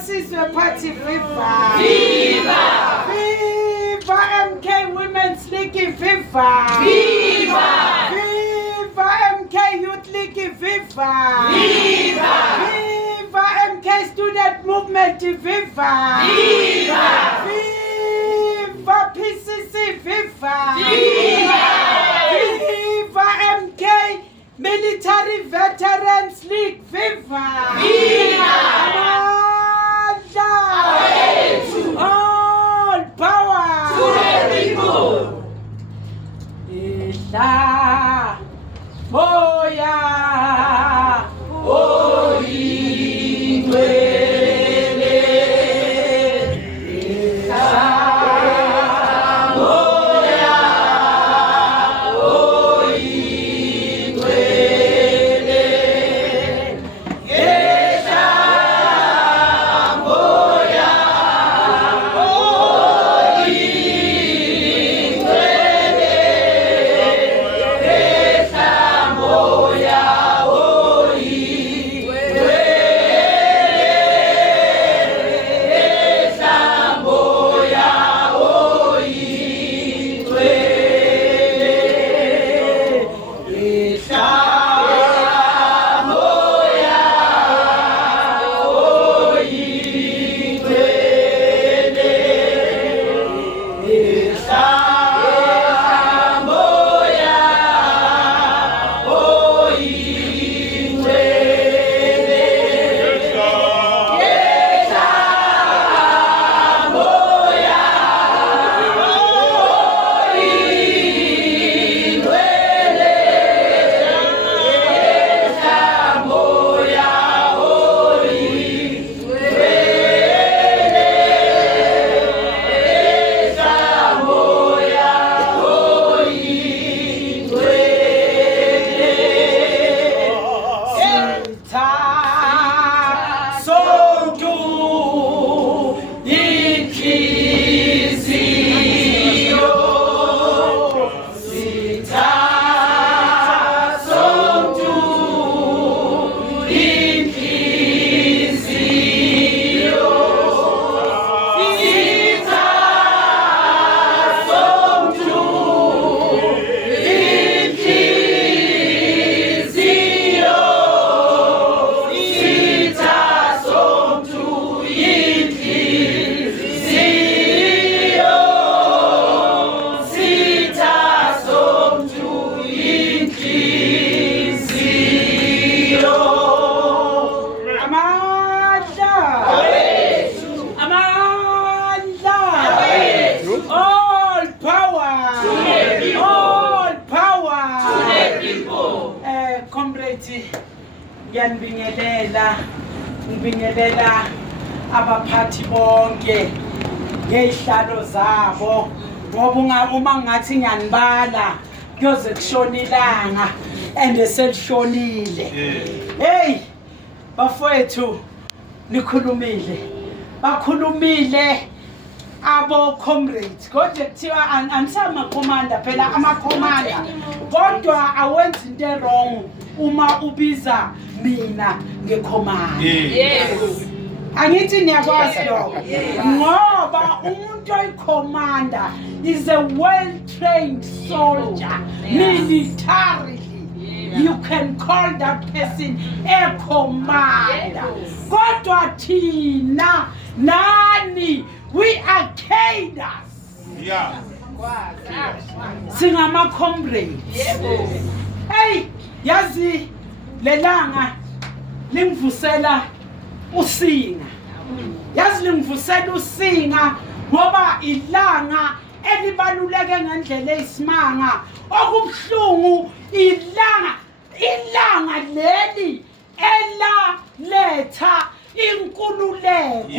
Sizwe Party Viva! Viva! Viva MK Women's League Viva! Viva! Viva MK Youth League Viva! Viva! Viva MK Student Movement Viva! Viva! Viva PCC Viva! Viva! Viva MK Military Veterans League Viva! Viva! All power to the people! Isla Moya Oyingwele Isla Moya Oyingwele Isla Moya ngibingelela abaphathi bonke ngezihlalo zabo ngoba uma ngathi ngiyanibala kuyoze kushona ilanga ande selishonile. Hey bafowethu nikhulumile bakhulumile abo comrades kodwa kuthiwa anisama commander phela ama commander kodwa awenzi into wrong uma ubiza mina ngecommand. Yes. Angithi niyakwazi lokho ngoba umuntu oyicommander is a well trained soldier militarily. You can call that person a commander. Kodwa thina nani we are cadres. Yeah. Singama comrades. Hey yazi lelanga lingivusela usinga. Yazi lingivusela usinga ngoba ilanga elibaluleke ngendlela eyisimanga okubhlungu ilanga leli elaletha inkululeko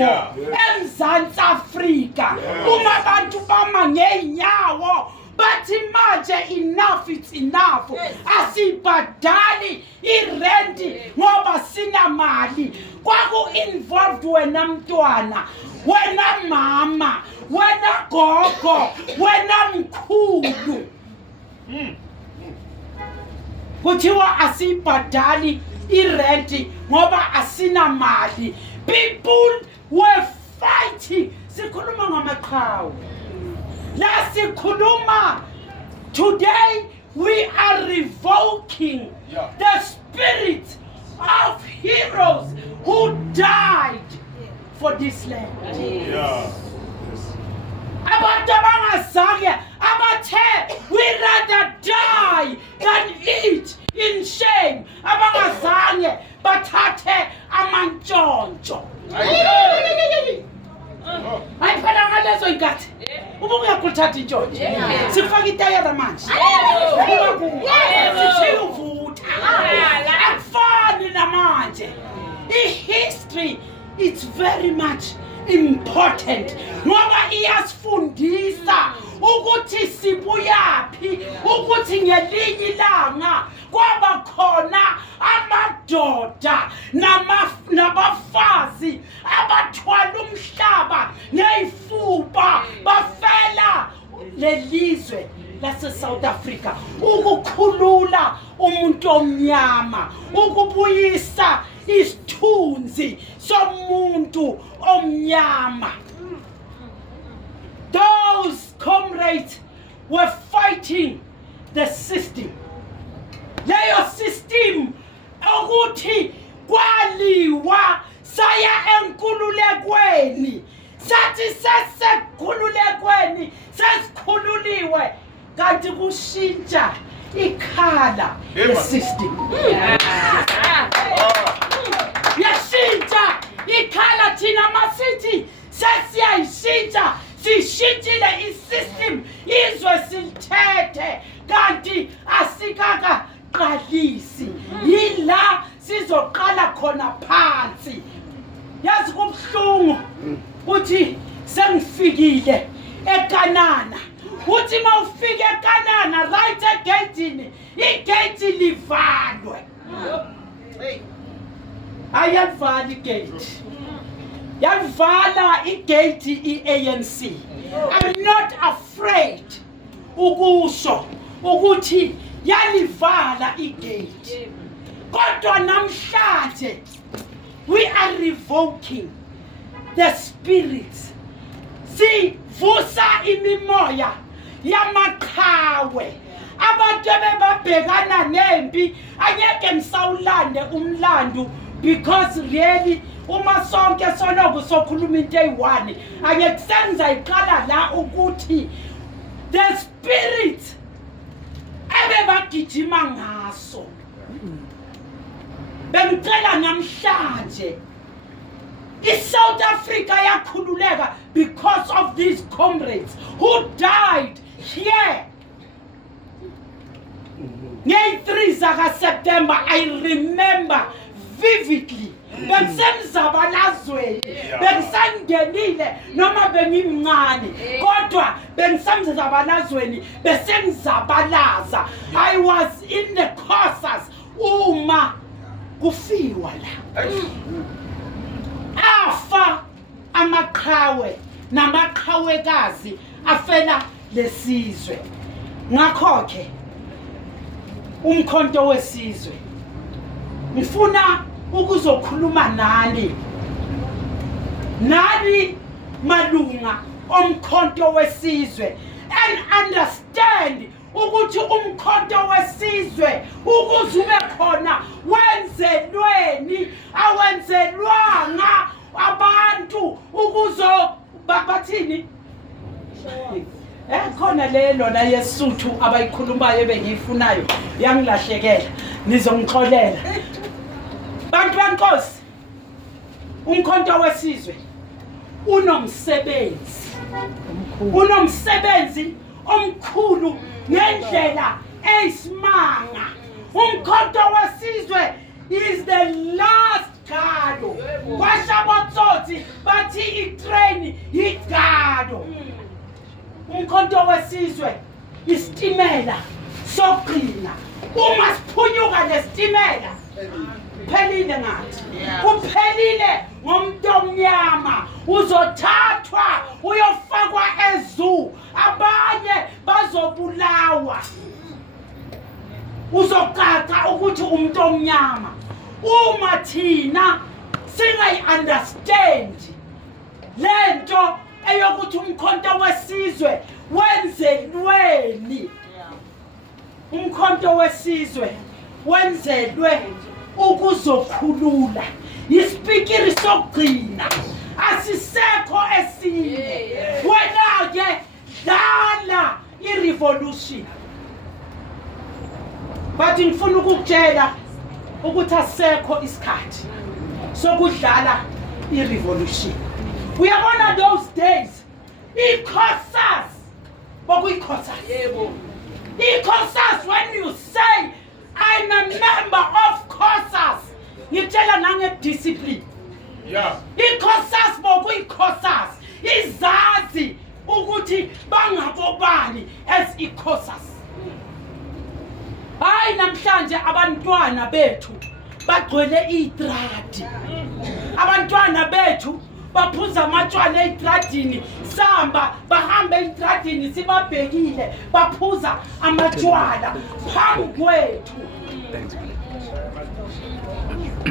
eMzantsi Afrika. Uma abantu bama ngeenyawo bathi manje enough it's enough. Asibhadali irenti ngoba sina mali. Kwaku involved wena mntwana, wena mama, wena gogo, wena mkhulu. Kuthiwa asibhadali irenti ngoba asina mali. People we're fighting. Sikhuluma ngamaqhawe. La sikhuluma. Today we are revoking the spirit of heroes who died for this land. Abantu abangazange abathe we rather die than eat in shame. Abangazange bathathe amantshontsho. Ayiphela ngalezo inkathi. Uma uyakuthatha intshontsho. Sifaka itayara manje. Siyuvutha. Akufani namanje. History it's very much important ngoba iyasifundisa ukuthi sibuyaphi, ukuthi ngelinye ilanga kwaba khona amadoda nabafazi abathwala umhlaba ngeyifuba bafela lelizwe lase South Africa ukukhulula umuntu omnyama, ukubuyisa isithunzi somuntu omnyama. Those comrades were fighting the system. Leyo system ukuthi kwaliwa saya enkululekweni. Sathi sesekhululekweni sesikhululiwe kanti kushintsha ikhala lesystem. Yashintsha ikhala thina masithi sesiyayishintsha sishintshile isystem izwe silithethe kanti asikaka qalisi yila sizoqala khona phansi. Yazi kubhlungu uthi sengifikile eKanana. Uthi mawufike eKanana right egate igate livalwe. Ayavala igate. Yavala igate iANC. I'm not afraid ukusho ukuthi yalivala igate. Kodwa namhlanje we are revoking the spirits. Sivusa imimoya yamaqhawe. Abantu bebabhekana nempi angeke ngisawulande umlando because really uma sonke sonoku sokhuluma into eyi1 angeke sengizayiqala la ukuthi the spirit ebebagijima ngaso bengicela namhlanje iSouth Africa yakhululeka because of these comrades who died here. Nge-3 zaka September I remember vividly. Bengisemzabalazweni bengisangenile noma bengimncane kodwa bengisemzabalazweni besengizabalaza. I was in the courses uma kufiwa la afa amaqhawe namaqhawekazi afela lesizwe. Ngakho ke umkhonto wesizwe ngifuna ukuzokhuluma nani malunga omkhonto wesizwe and understand ukuthi umkhonto wesizwe ukuzube khona wenzelweni awenzelwanga abantu ukuzo bathini khona lona yesuthu abayikhulumayo bengiyifunayo yangilahlekela nizongixolela bantu bankosi. Umkhonto wesizwe unomsebenzi omkhulu ngendlela eyisimanga. Umkhonto wesizwe is the last gado. Washabotsotsi bathi itrain igado. Umkhonto wesizwe istimela sokugcina. Uma siphunyuka nestimela kuphelile ngathi. Kuphelile ngomuntu omnyama uzothathwa uyofakwa eZoo abanye bazobulawa. Uzoqaqa ukuthi umuntu omnyama uma thina singayi understand lento eyokuthi umkhonto wesizwe wenzelweni. Umkhonto wesizwe wenzelwe ukuzokhulula. Ispikiri sokugcina asisekho esinye. Wena ke dala irevolution. Bathi ngifuna ukukutshela ukuthi asekho isikhathi sokudlala irevolution. Uyabona those days ikhosas bokuyikhosas. Yebo. Ikhosas, when you say I'm a member of COSAS, ngitshela nange-discipline. Yeah. Ikhosas bokuyikhosas izazi ukuthi bangabobani as ikhosas. Hayi namhlanje abantwana bethu bagcwele itradi. Abantwana bethu baphuza amatshwala eitradini, samba bahamba eitradini sibabhekile baphuza amatshwala phambi kwethu.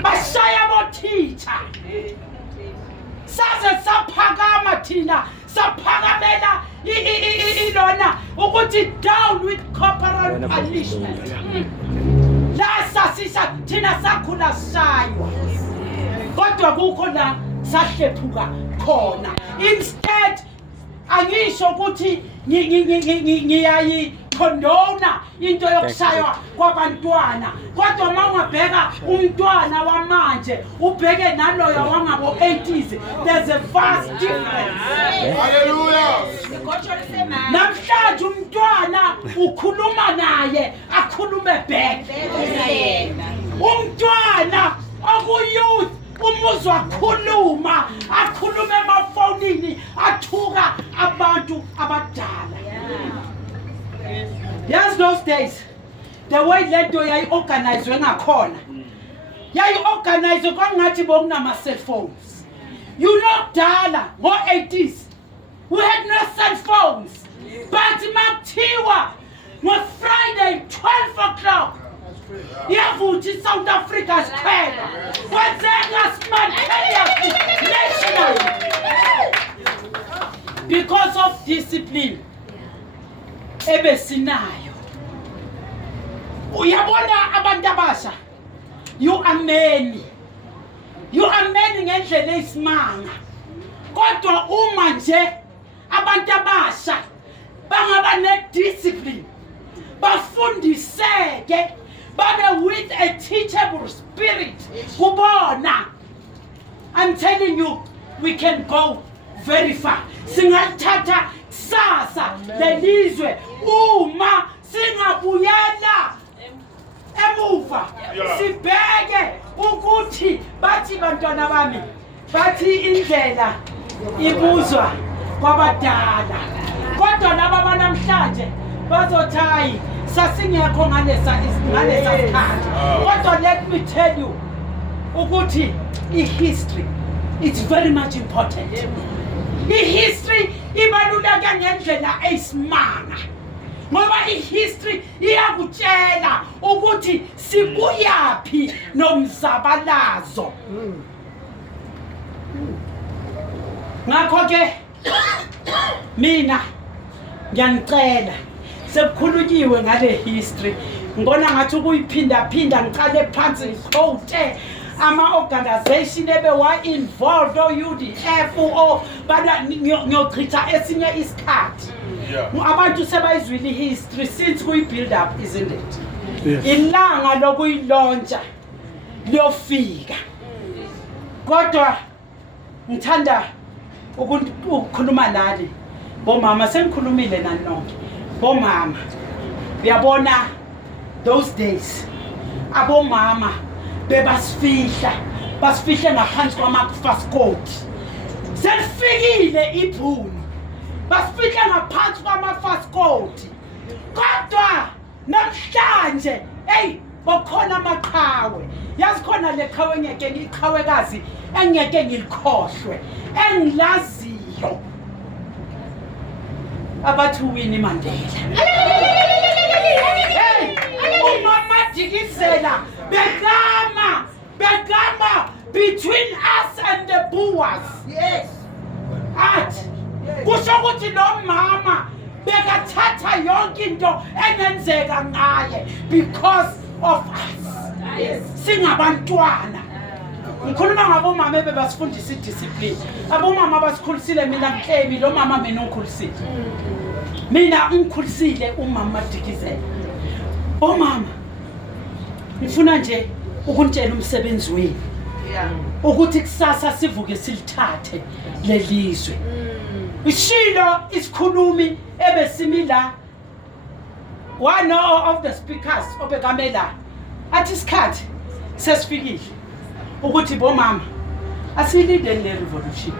Bashaya botitha. Saze saphakama thina saphakamela ilona ukuthi down with corporal punishment. La sasisa thina sakhula shaywa. Kodwa kukho la sahlephuka khona. Instead angisho ukuthi ngiyayi condona into yokushaywa kwabantwana, kodwa mawungabheka umntwana wamanje ubheke naloya wangabo 80s, there's a vast difference. Hallelujah. Namhlanje umntwana ukhuluma naye akhulume back. Umntwana okuyouth umuzwa khuluma akhulume emafonini athuka abantu abadala. Yes, those days the way lento yayi-organizwe ngakhona yayi-organizwe kwangathi bokunama cell phones. You know dala ngo-80s we had no cell phones, but makuthiwa ngo-Friday 12 o'clock yavuthi South Africa Square kwenzenga spontaneously national because of discipline ebesinayo. Uyabona abantu abasha, you are many ngendlela esimanga, kodwa uma nje abantu abasha bangaba ne-discipline bafundiseke babe with a teachable spirit kubona, I'm telling you we can go very far. Singathatha sasa lelizwe uma singabuyela emuva sibheke ukuthi bathi bantwana bami bathi indlela ibuzwa kwabadala, kodwa laba banamhlanje bazothayi sasingekho ngalesa sikhathi. Kodwa let me tell you ukuthi i-history it's very much important. I-history ibaluleke ngendlela eyisimanga ngoba i-history iyakutshela ukuthi sikuyaphi nomzabalazo. Ngakho ke mina ngiyanicela sekukhulunyiwe ngale history, ngibona ngathi ukuyiphinda ngicale phansi ngiquote ama-organization ebewa-involved o-UDF bana ngiyochitha esinye isikhathi. Abantu sebayizwile i-history since kuyi-build up, isn't it? Yes. Ilanga lokuyilontsha liyofika, kodwa ngithanda ukukhuluma nani bomama. Sengikhulumile nani nonke bomama. Uyabona those days abomama basifihla ngaphansi kwamafasikoti. Selifikile ibhunu basifihla ngaphansi kwamafasikoti, kodwa namhlanje bokhona amaqhawe. Yazi khona le qhawe iqhawekazi engeke ngilikhohlwe engilaziyo, abathi uWinnie Mandela. Umama Dikizela begama between us and the Boers. Yes. athi kusho ukuthi lo mama bekathatha yonke into engenzeka ngaye because of us. Singabantwana. Ngikhuluma ngabomama ebebasifundisa idiscipline. Abomama abasikhulisile mina ngiclaim lo mama mina ungikhulisile. Mina ungikhulisile umama Dikizela. Omama ngifuna nje ukuntshela umsebenzi wenu. Ukuthi kusasa sivuke silithathe lelizwe. Ishilo isikhulumi ebesimila one of the speakers obekamela athi isikhathi sesifikile ukuthi bomama asilinde le revolution.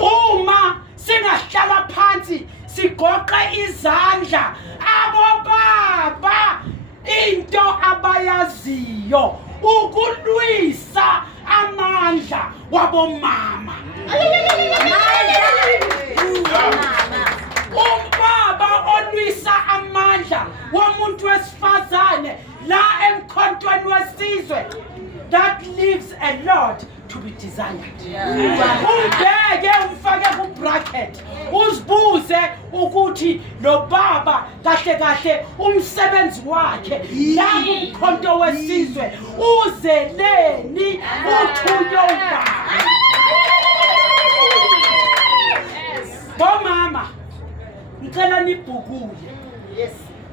Uma singahlala phansi sigoqe izandla abobaba into abayaziyo ukulwisa amandla wabomama. Umbaba olwisa amandla womuntu wesifazane la emkhontweni wesizwe. That leaves a lot to be desired. Ungeke umfake ku bracket uzibuze ukuthi lo baba kahle kahle umsebenzi wakhe la kumkhonto wesizwe uzeleni uthunywa ubaba. Bomama ngicela nibhukule.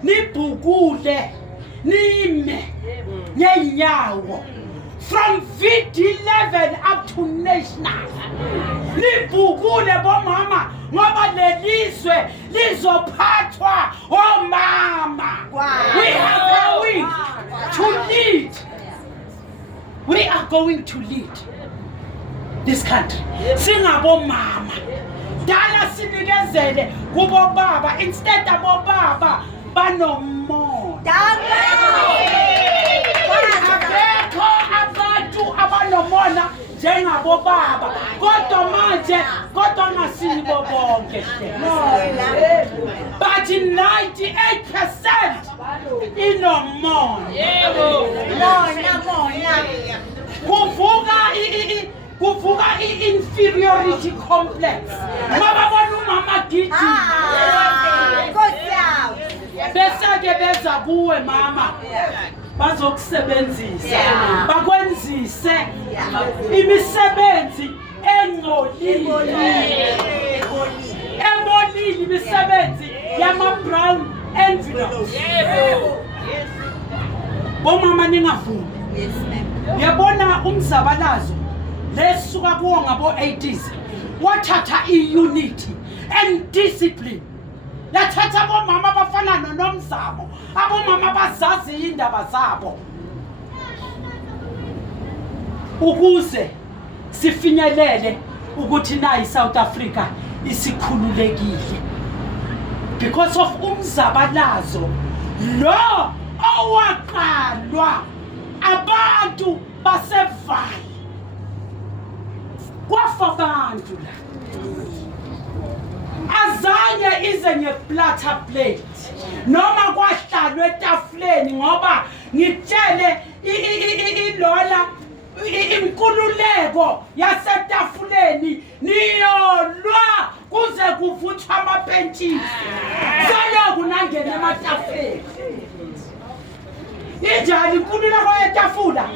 Nibhukule nime nyenyawo from VD11 up to national. Nibhukule bomama ngoba lelizwe lizophathwa omama. We are going to lead. We are going to lead this country. Singabomama. Dala sinikezele kubo baba instead abo baba banomona. Abekho abantu abanomona njengabo baba. Kodwa manje kodwa ngasini bonke. But 98% inomona. Kuvuka inferiority complex. Mababona umama gidi. Bese-ke beza kuwe mama. Bazokusebenzisa. Bakwenzise imisebenzi engcolile. Embolile imisebenzi yama brown envelopes. Bomama ningavumi. Yabona umzabalazo lesuka kuwo ngabo 80s wathatha iunity and discipline. Lathatha bomama bafana noNomzamo. Abomama bazazi indaba zabo. Ukuze sifinyelele ukuthi na iSouth Africa isikhululekile. Because of umzabalazo lo owaqalwa abantu basevali. Kwafa abantu la. Azange ize ngeplatter plate noma kwahlalwe etafuleni ngoba ngitshele ilola inkululeko yasetafuleni niyolwa kuze kuvuthwa amapentshisi solo kunangena ematafuleni. Injani inkululeko yetafula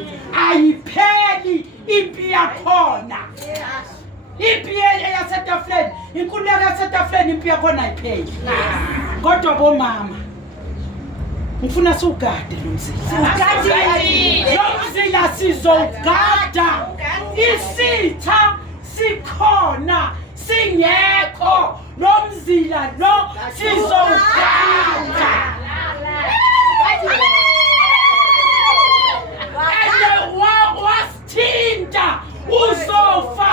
ayipheli impi yakhona. Impi yasetafuleni inkululeko yasetafuleni impi yakhona ayipheli. Kodwa bomama ngifuna siugade lo mzila. Lo mzila sizogada. Isitha sikhona singekho lo mzila lo sizogada. And wasithinta uzofa.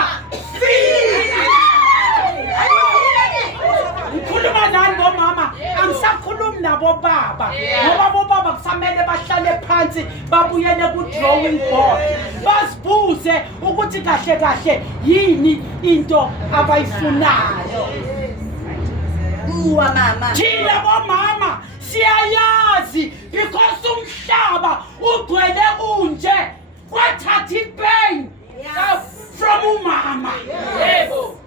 Ngikhuluma nani bomama angisakhulumi nabo baba ngoba bobaba kusamele bahlale phansi babuyele ku drawing board basibuze ukuthi kahle kahle yini into abayifunayo. Uwa mama. Thina bomama siyayazi because umhlaba ugcwele unje kwathatha ipain from umama. Yebo.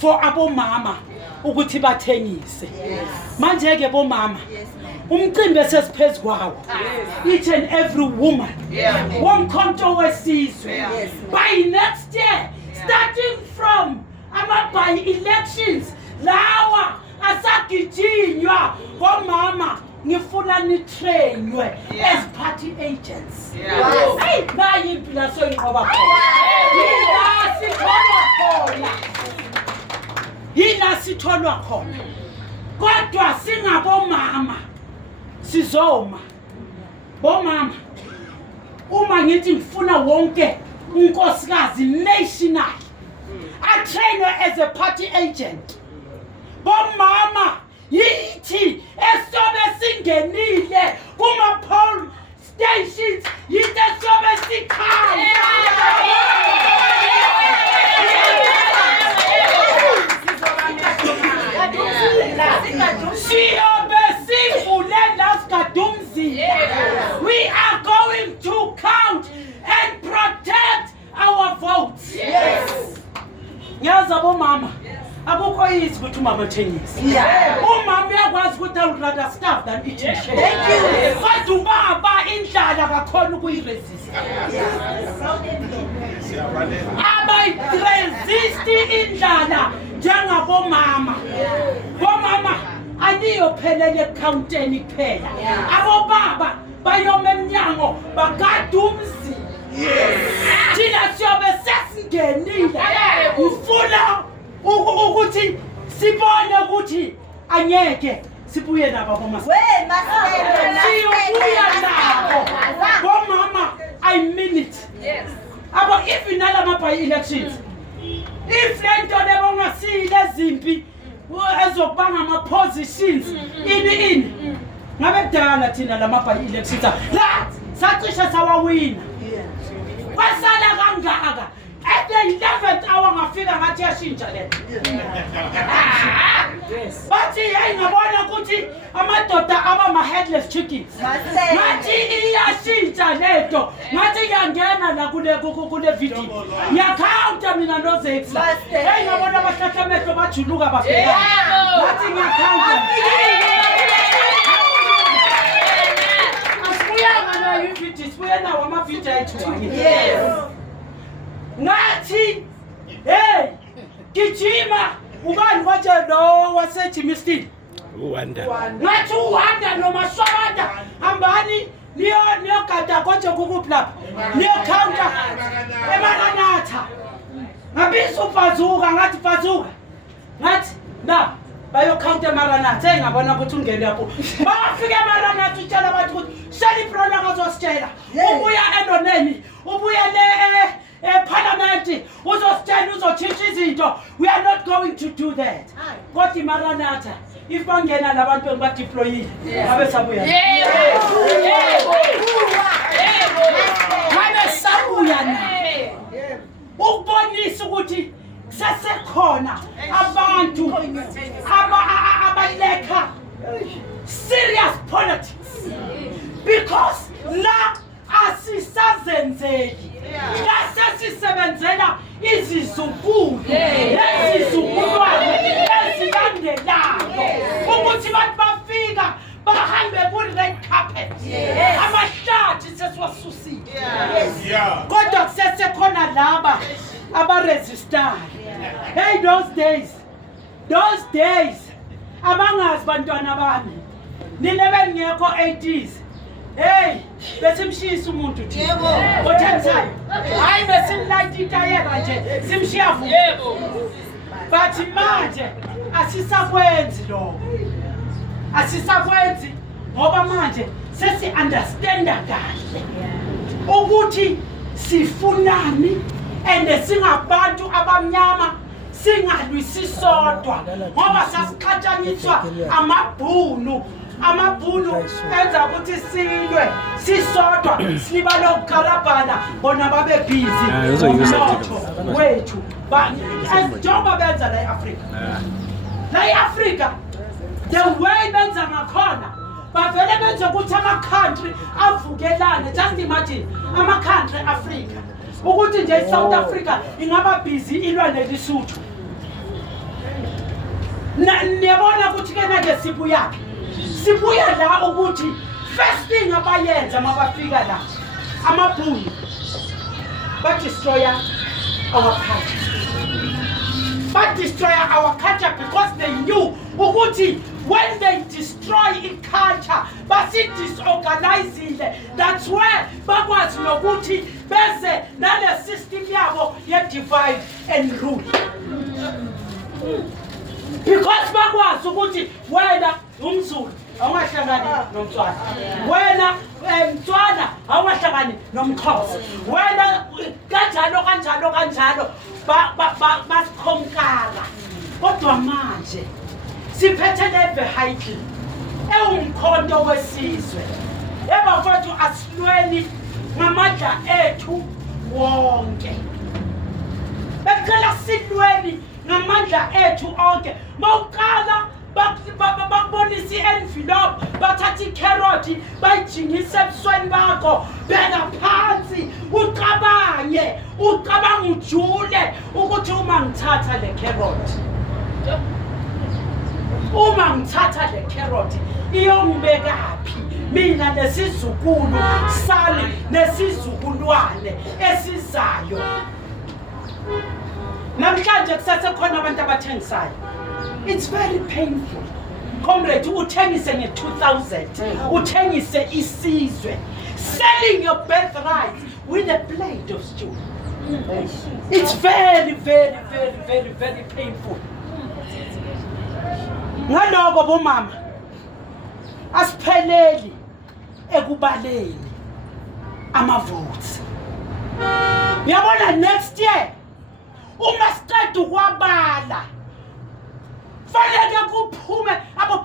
for abomama ukuthi bathengise. Manje ke bomama umcimbi esesiphezulu kwawo each and every woman womkhonto wesizwe by next year starting from by elections lawa asagijinywa bomama ngifuna nitrainwe as party agents. Hey, nayi impila soyinqoba khona. Yila sitholwa khona. Kodwa singabomama sizoma. Bomama uma ngithi ngifuna wonke unkosikazi national atrainwe as a party agent. Bomama yithi esobe singenile kuma poll stations yithi esobe sikhaya. We are going to count and protect our votes. Ngiyaza bomama akukho easy ukuthi umama athengise. Umama uyakwazi ukuthi I would rather starve than eat shit. Thank you. Kodwa ubaba indlala kakhona ukuyiresist. Abayiresist indlala njengabomama. Bomama aniyophelele ekukhawunteni kuphela. Abobaba bayoma eminyango bagada umzi. Thina siyobe sesingenile. Ufuna ukuthi sibone ukuthi anyeke sibuye nabo bomama. Siyobuya nabo. Bomama I mean it. Abo if inala by elections. If lento lebongasile ezimpi ezokubanga ama positions in ngabe kudala thina lamabha elections la sacisha sawawina kwasala kangaka at the 11th hour ngafika ngathi yashintsha lento bathi hey ngabona ukuthi amadoda aba headless chickens ngathi iyashintsha lento ngathi ngiyangena la kule video ngiyakhawunta mina nozex hey ngabona abahlahla amehlo bajuluka bafika ngathi ngiyakhawunta asibuyanga na video sibuya nawo ama video ethu ngathi hey gijima ubani waje lo waseJimmy Steele uwanda ngathi uwanda noma Shwabanda hambani niyo gada konje kukuphi lapha niyo counter eMaranatha ngabiza uFazuka ngathi Fazuka ngathi na bayo counter eMaranatha engabona ukuthi ungene lapho bafika eMaranatha utshela abantu ukuthi shali brother ngazositshela ubuya endoneni ubuya le Parliament uzositshela uzothisha izinto. We are not going to do that. Kodwa iMaranatha if bangena labantu engibadeployile ngabe sabuya ngabe sabuya na ukubonisa ukuthi sesekhona abantu abaleka serious politics because la asisazenzeli lasesisebenzela izizukulu lezizukulwane ezilandelayo ukuthi abantu bafika bahambe ku-red carpet amahlathi sesiwasusile kodwa kusesekhona laba abaresistayo. Hey those days abangazi bantwana bami nilebe ngekho 80s. Hey, besimshisa umuntu thina. Yebo. Othensayo. Hayi besimlight itayeka nje, simshiya vuka. Yebo. But manje asisakwenzi lokho. Asisakwenzi ngoba manje sesi understanda kahle ukuthi sifunani and singabantu abamnyama singalwisi sodwa ngoba sasiqhathaniswa amabhunu enza ukuthi silwe sisodwa siliba lokukharabhana bona babe busy wethu njengoba benza la eAfrika the way benza ngakhona bavele benza ukuthi ama-country avukelane. Just imagine ama-country Africa ukuthi nje South Africa ingaba busy ilwa neLesotho Niyabona ukuthi ke manje sibuya la ukuthi first thing abayenza mabafika la amabhunu ba destroy our culture. But destroy our culture because they knew ukuthi when they destroy a culture basi disorganizile. That's where bakwazi nokuthi bese nale system yabo ye divide and rule. Because bakwazi ukuthi wena umZulu awungahlangani nomTswana, wena mTswana awungahlangani nomXhosa, wena kanjalo basikhonkala. Kodwa manje siphethe levehicle ewumkhonto wesizwe. Ebafethu asilweni ngamandla ethu wonke. Becela silweni ngamandla ethu onke. Mawuqala bakubonisa i-envelope, bathatha i-carrot bayijingise ebusweni bakho, bheka phansi ucabange ujule ukuthi uma ngithatha le carrot iyongibekaphi mina nesizukulu sami nesizukulwane esizayo. Namhlanje kusasekhona abantu abathengisayo. It's very painful. Comrade, uthengise nge-2000, uthengise isizwe, selling your birthright with a plate of stew. It's very painful. Ngaloko bomama asipheleli ekubaleni ama-votes. Uyabona next year uma siqeda ukwabala fanele kuphume abo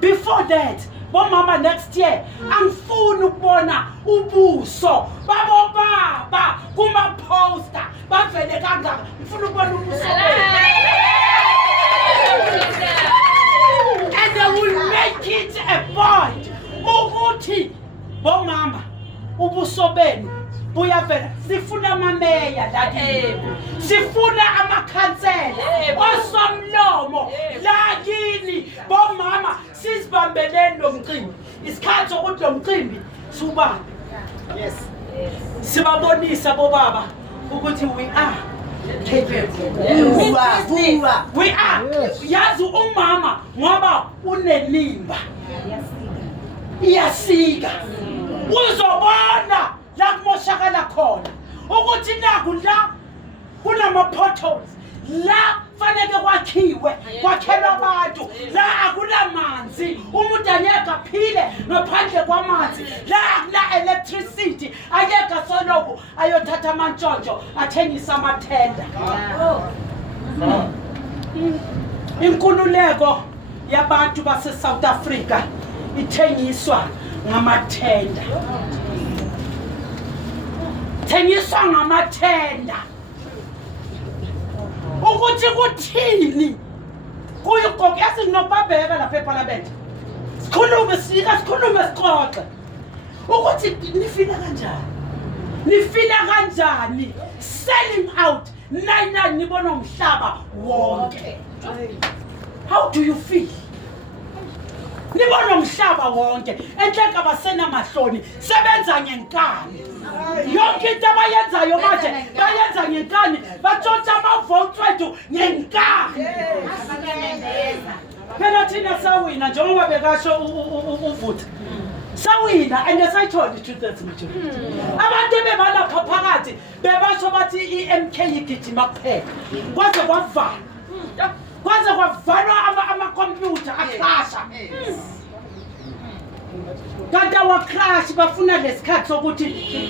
before that bomama next year angifuni ukubona ubuso baba kuma poster bavele kangaka. Ngifuna ukubona ubuso and they will make it a point ukuthi bomama ubuso benu buyavela. Sifuna amameya lakini, sifuna amakhansela osomlomo lakini. Bomama sizibambeleni lo mcimbi, isikhathi sokuthi lo mcimbi subambe. Yes, sibabonisa bobaba ukuthi we are we are. Yazi umama ngoba unenimba iyasika, uzobona la kumoshakala khona ukuthi naku la kunama-potholes, la fanele kwakhelwa abantu, la akunamanzi, umuntu angeke aphile ngaphandle kwamanzi, la akuna-electricity, angeke asoloko ayothatha amantshontsho athengisa amathenda. Inkululeko yabantu base-South Africa ithengiswa ngamathenda. Thengiswa ngamathenda ukuthi kuthini kuyigqoka. Yazi nginobabheka lapha eParliament sikhulume sixoxe ukuthi nifila kanjani selling out 9 nibona umhlaba wonke. How do you feel? Nibona umhlaba wonke enhleke abasena mahloni sebenza ngenkani. Yonke into abayenzayo manje bayenza ngenkani, batshontsha ama-votes wethu ngenkani. Phela thina sawina njengoba bekasho uVutha. Sawina and sayithola i-2/3 majority. Abantu bebalapha phakathi bebasho bathi i-MK igijima kuphela. Kwaze kwavalwa amakhompyutha akrasha. Kanti awacrash bafuna lesikhathi sokuthi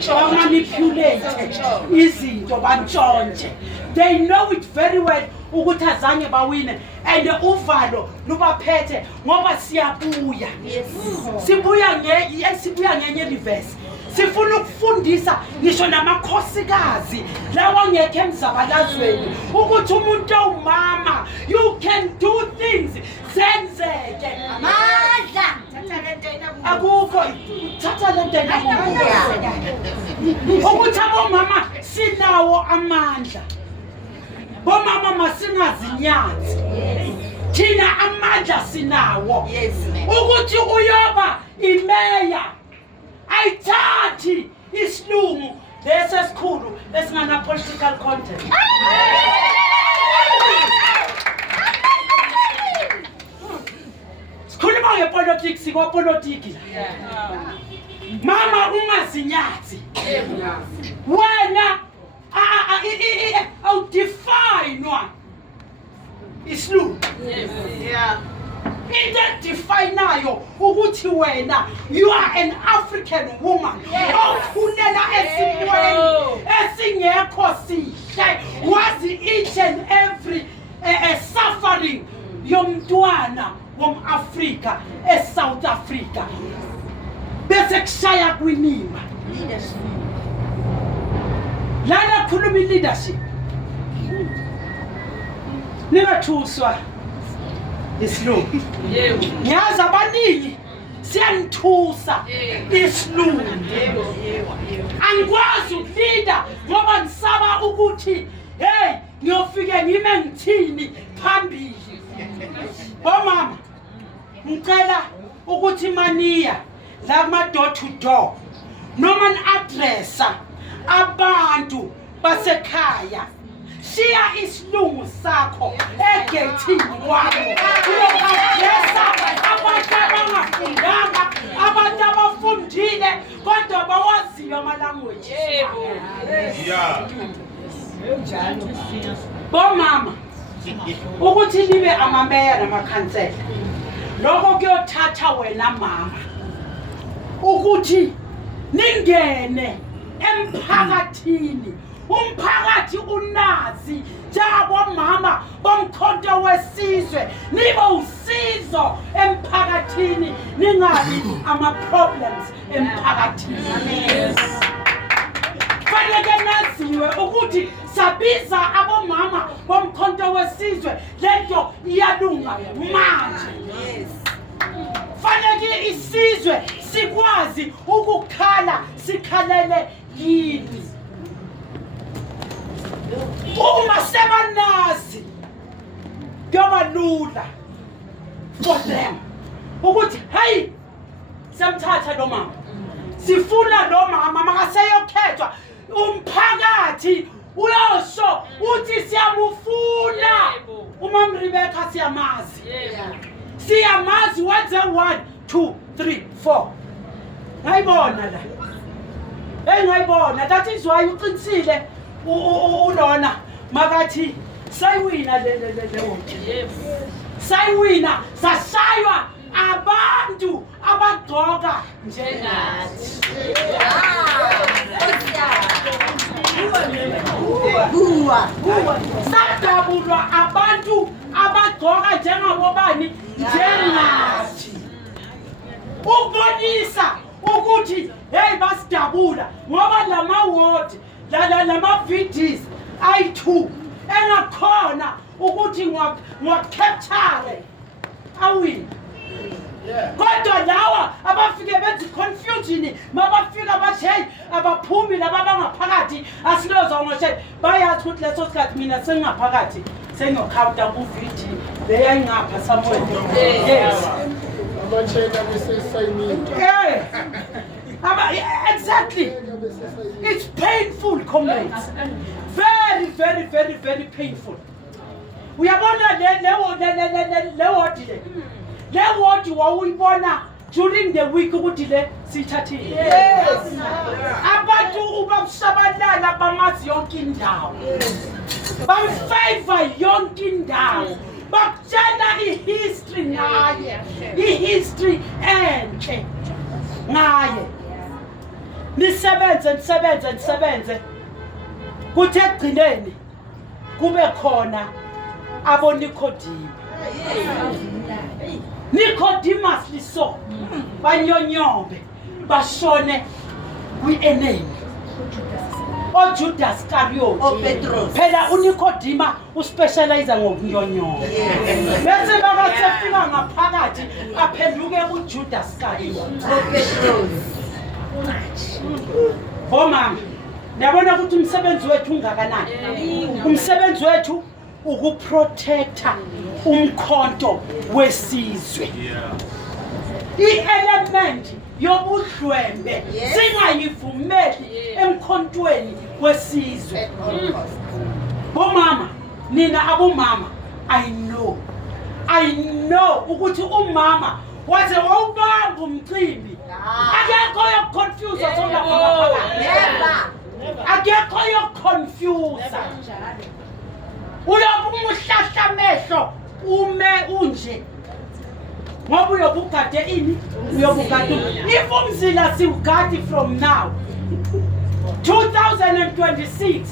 bamanipulate izinto bantshontshe. They know it very well ukuthi azange bawine and uvalo lubaphethe ngoba siyabuya. Sibuya ngenye reverse. Sifuna ukufundisa ngisho namakhosikazi lawa ngeke emzabalazweni ukuthi umuntu owumama you can do things zenzeke. Amandla akukho, thatha lento ukuthi abomama sinawo amandla. bomama masingazinyathi thina amandla sinawo ukuthi uyoba imeya ayithathi isilungu lesesikhulu esingana political content. Sikhuluma ngepolitics sikwapolitiki mama ungazinyathi wena awudefinewa isilungu into edefinayo ukuthi wena you are an African woman okhulela esimweni esingekho sihle wazi each and every suffering yomntwana wom-Afrika eSouth Africa bese kushaya kwinima lana khuluma leadership ningathuswa isilungu ngiyazi abaningi siyanithusa isilungu angikwazi ukulida ngoba ngisaba ukuthi hey ngiyofike ngime ngithini phambili bomama ngicela ukuthi maniya la kuma door to door noma ni-addressa abantu basekhaya shiya isilungu sakho egethini kwakho uyo-addressa abantu abangafundanga abantu abafundile kodwa bawaziyo ama-language bomama ukuthi nibe amameya namakhansela lokho kuyothatha wena mama ukuthi ningene emphakathini umphakathi unazi njengabomama bomkhonto wesizwe nibe usizo emphakathini ningabi ama-problems emphakathini. Fanele naziwe ukuthi sabiza abomama bomkhonto wesizwe lento iyalunga manje. Fanele isizwe sikwazi ukukhala sikhalele yini. Uma sebanazi kuyobalula for them ukuthi hey samthatha lo mama sifuna lo mama makaseyokhethwa umphakathi uyosho uthi siyamufuna umam Rebecca siyamazi siyamazi wenze 1 2 3 4 ngayibona la hey ngayibona that is why uqinisile ulona makathi sayiwina le sayiwina sashaywa abantu abagqoka njengathi sadabulwa abantu abagqoka njengabobani njengathi ukubonisa ukuthi hey basidabula ngoba lama-word lama-VDs ayi-2 engakhona ukuthi ngiwacapture awina kodwa lawa abafike benza confusion mabafika bathi hey abaphumi laba bangaphakathi asiloza ngoshe bayathi ukuthi leso sikhathi mina sengingaphakathi sengiyokhawunta ku-VD beyayingapha somewhere. Yes. Exactly. It's painful, comrades. Very, very, very, very painful. We are going to what you are during the week sithathile. Yes. Abantu ubamshabalala bamazi yonke indawo. Bamfavor yonke indawo. Bakutshela ihistory ngaye. Ihistory enhle ngaye. Nisebenze kuthi egcineni kube khona abo Nicodemus liso banyonyombe bashone kwi-enemy oJudas Iscariot phela uNicodemus uspecialize ngokunyonyomba bese bakasefika ngaphakathi aphenduke kuJudas Iscariot. Bomama Niyabona ukuthi umsebenzi wethu ungakanani. Umsebenzi wethu ukuprotecta umkhonto wesizwe. I-element yobudlwembe singayivumeli emkhontweni wesizwe. Bomama, nina abomama, I know ukuthi umama waze wawubamba umcimbi. Akekho yokuconfuse akekho yokuconfuse. Uyobe umuhlahla amehlo ume unje. Ngoba uyobugade ini? Uyobugade. If umzila siwugadi from now 2026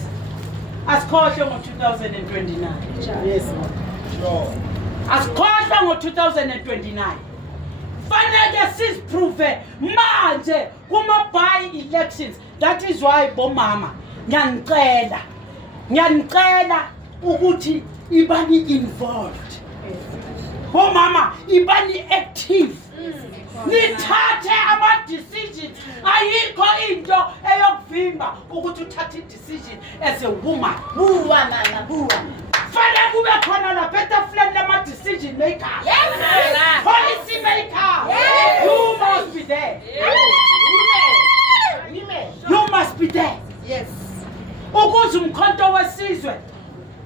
asikhohle ngo-2029. Yes. Asikhohle ngo-2029. Fanele siziprove manje kuma-by-elections. That is why bomama ngiyanicela ukuthi ibani involved. Bomama ibani active. Nithathe ama-decisions. Ayikho into eyokuvimba ukuthi uthathe i-decision as a woman. Buwa. Fanele kube khona lapha etafuleni lama-decision makers. Yes. Policy makers. Yes. You must be there. You must be there. Yes. Ukuze umkhonto wesizwe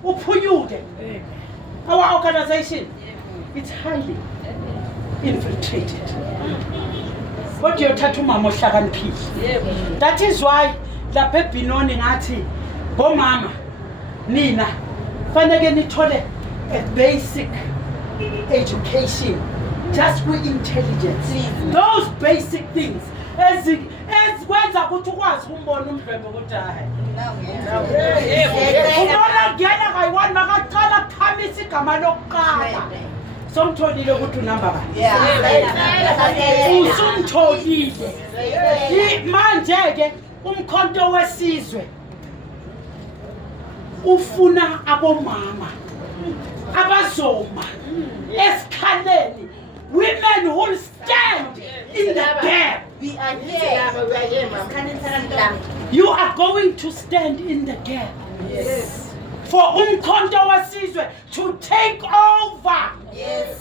uphunyuke. Our organization, it's highly infiltrated. What do you tell to Mama Shaganpi? That is why la Pepinoni ngathi bomama nina fanele nithole a basic education just with intelligence. Those basic things as kwenza ukuthi ukwazi umbona umdlwembe ukuthi hayi ubona ngena kayi-1 makaqala kukhamisa igama lokuqala somtholile ukuthi unamba bani usumtholile manje-ke umkhonto wesizwe ufuna abomama abazoma esikhaleni, women who will stand in the gap. We are here. You are going to stand in the gap. Yes. For umkhonto wesizwe to take over. Yes.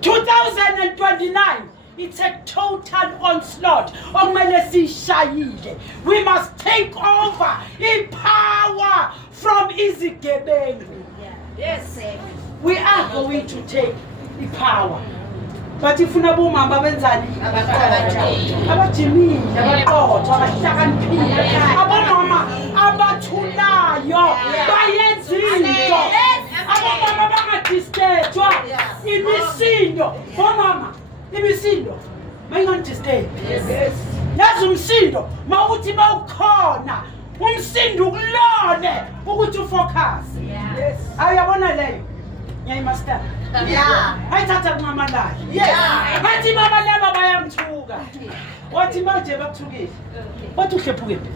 2029, it's a total onslaught. Okumele sishayile. We must take over in power from izigebengu. Yes. We are going to take the power. But if unabomama benzani abajimile abaqotho abahlakaniphile abomama abathulayo bayenza into abomama bangadisturjwa imisindo bomama imisindo mayingandisturb yazi umsindo mawuthi bawukhona umsindo ukulone ukuthi ufocus ayabona leyo ngiyayimaster ayithatha kungamalayo bathi baba laba bayamthuka wathi manje bakuthukile wathi uhlephukephi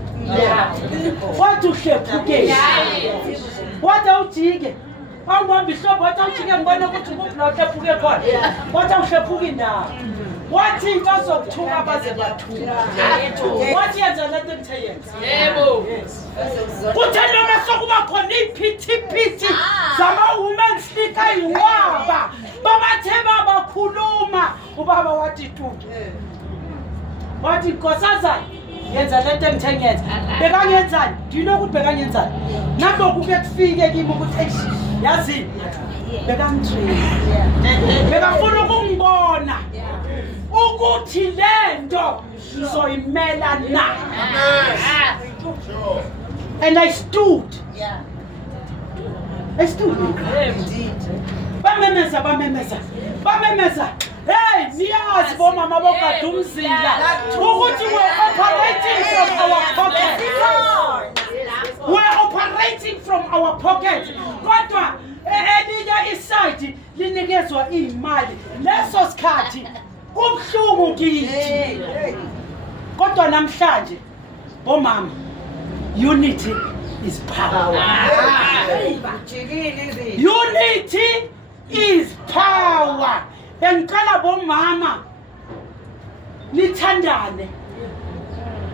wathi uhlephukephi wathi awujike awungibamba ihlobo wathi awujike ngibona ukuthi kuphi la uhlephuke khona wathi awuhlephuki indawo wathi bazokuthuka baze bathuka wathi yenza lento engithayenza kuthe noma sokuba khona iphithiphithi zama-women speaker ayinqwaba babathe babakhuluma ubaba wathi tuki wathi nkosazana yenza lento engithenyenza bekangenzani ndiyino ukuthi bekangenzani nabo kuke kufike kimi ukuthi yazini bekamtrain bekafuna ukungibona ukuthi lento ngizoyimela na. And I stood. I stood. Bamemeza. Hey, niyazi bomama bogada umzila ukuthi we're operating from our pocket. We're operating from our pocket. Kodwa elinye iside linikezwa imali. Leso sikhathi kubhlungu kithi. Kodwa namhlanje bomama unity is power. Unity is power. Bengicela bomama nithandane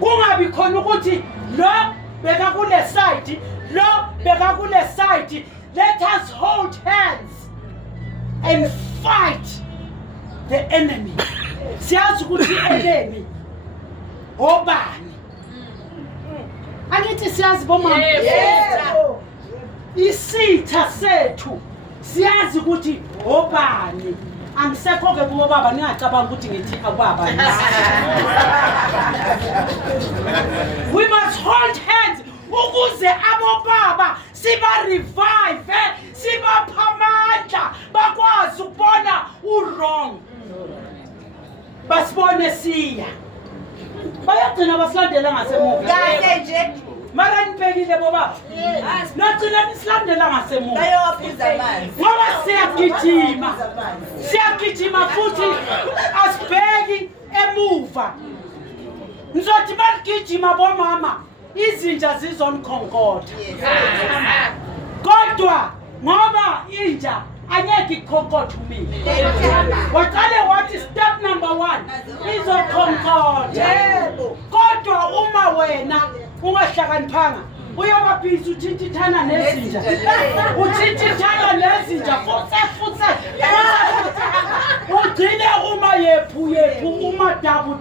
kungabi khona ukuthi lo beka kule side lo beka kule side. Let us hold hands and fight the enemy. Siyazi ukuthi enemy obani. Angithi siyazi bomama. Isitha sethu siyazi ukuthi obani. Angisekho ke kubo baba ningacabanga ukuthi ngithi akwaba. We must hold hands ukuze abo baba siba revive, siba phamandla bakwazi ukubona wrong. Basibone siya. Bayagcina basilandela ngasemuva. Kahle nje. Mara nibekile boba. Nagcina nisilandela ngasemuva. Bayophuza amanzi. Ngoba siyagijima. Siyagijima futhi asibheki emuva. Ngizothi bagijima bomama izinja zizonikhonkoda. Kodwa ngoba inja anyeke ikhonkotha umile. Waqale wathi step number 1 izokhonkoda. Kodwa uma wena ungahlakaniphanga uyababhizi uthintithana nezinja. Uthintithana nezinja futhi ugcine uma yephu uma dabu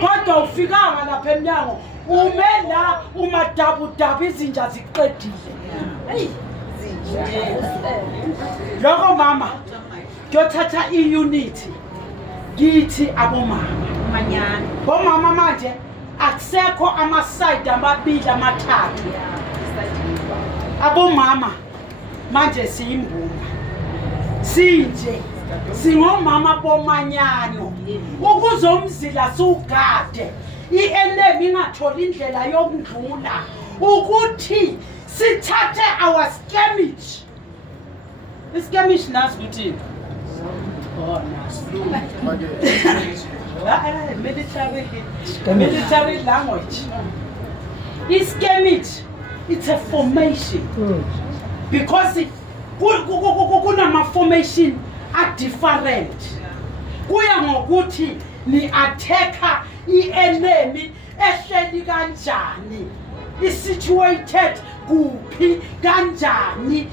kodwa ufikanga lapha eminyango ume la uma dabu izinja ziqedile. Lokho mama kuyothatha iunity kithi abomama Manyana. bomama manje akusekho amaside amabili amathathu. Abomama manje siyimbumba sinje singomama bomanyano ukuzomzila sugade ienemy ingatholi indlela yokudlula ukuthi sithathe our skirmish. Iskirmish nazi ukuthi military language. Iskirmish, it's a formation. Because kunama formation are different. Kuya ngokuthi ni attacker ienemy ehleli kanjani. Is situated kuphi kanjani.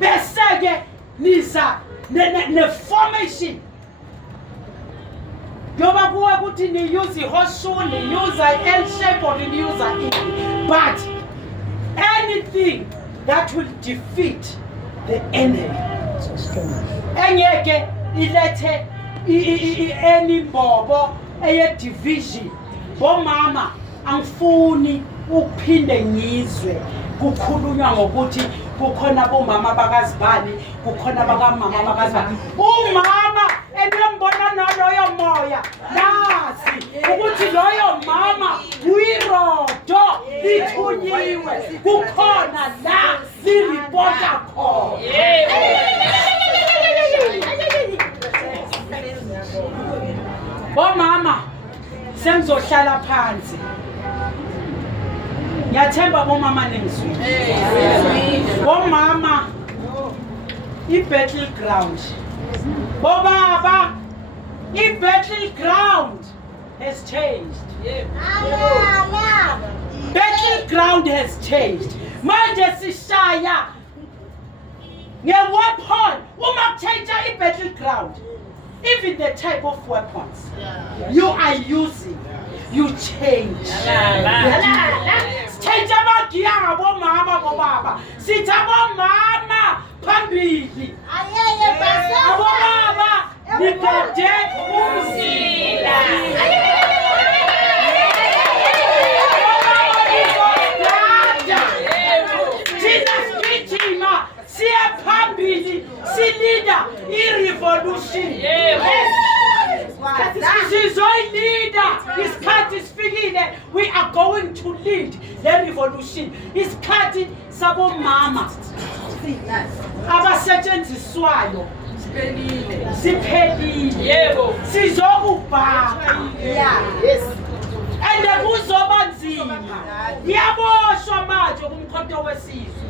Bese ke niza ne formation. Yoba kuwa ukuthi ni use horseshoe, ni use L shape or ni use E. But anything that will defeat the enemy. Engeke ilethe any mbobo eye division. Bomama angifuni ukuphinde ngizwe kukhulunywa ngokuthi kukhona bomama bakazibani kukhona bakamama bakazibani. Umama enembona naloyo moya nazi ukuthi loyo mama uyirodo lithunyiwe kukhona la liripota khona. Bomama sengizohlala phansi. Ngiyathemba bomama nengizwile. Bomama i-battleground. Bobaba i-battleground has changed. Battleground has changed. Manje sishaya nge-weapon. Uma kutshentsha i-battleground, even the type of weapons you are using, you change. Change amagiya ngabomama bobaba. Sithi abomama phambili. Abobaba nigade umzila. Thina sigijima siya phambili silida i-revolution. Sizoyilida isikhathi sifikile. We are going to lead the revolution. Isikhathi sabomama abasetshenziswayo siphelile. Yebo. Sizokubhaka. And kuzoba nzima. Yaboshwa manje kumkhonto wesizwe.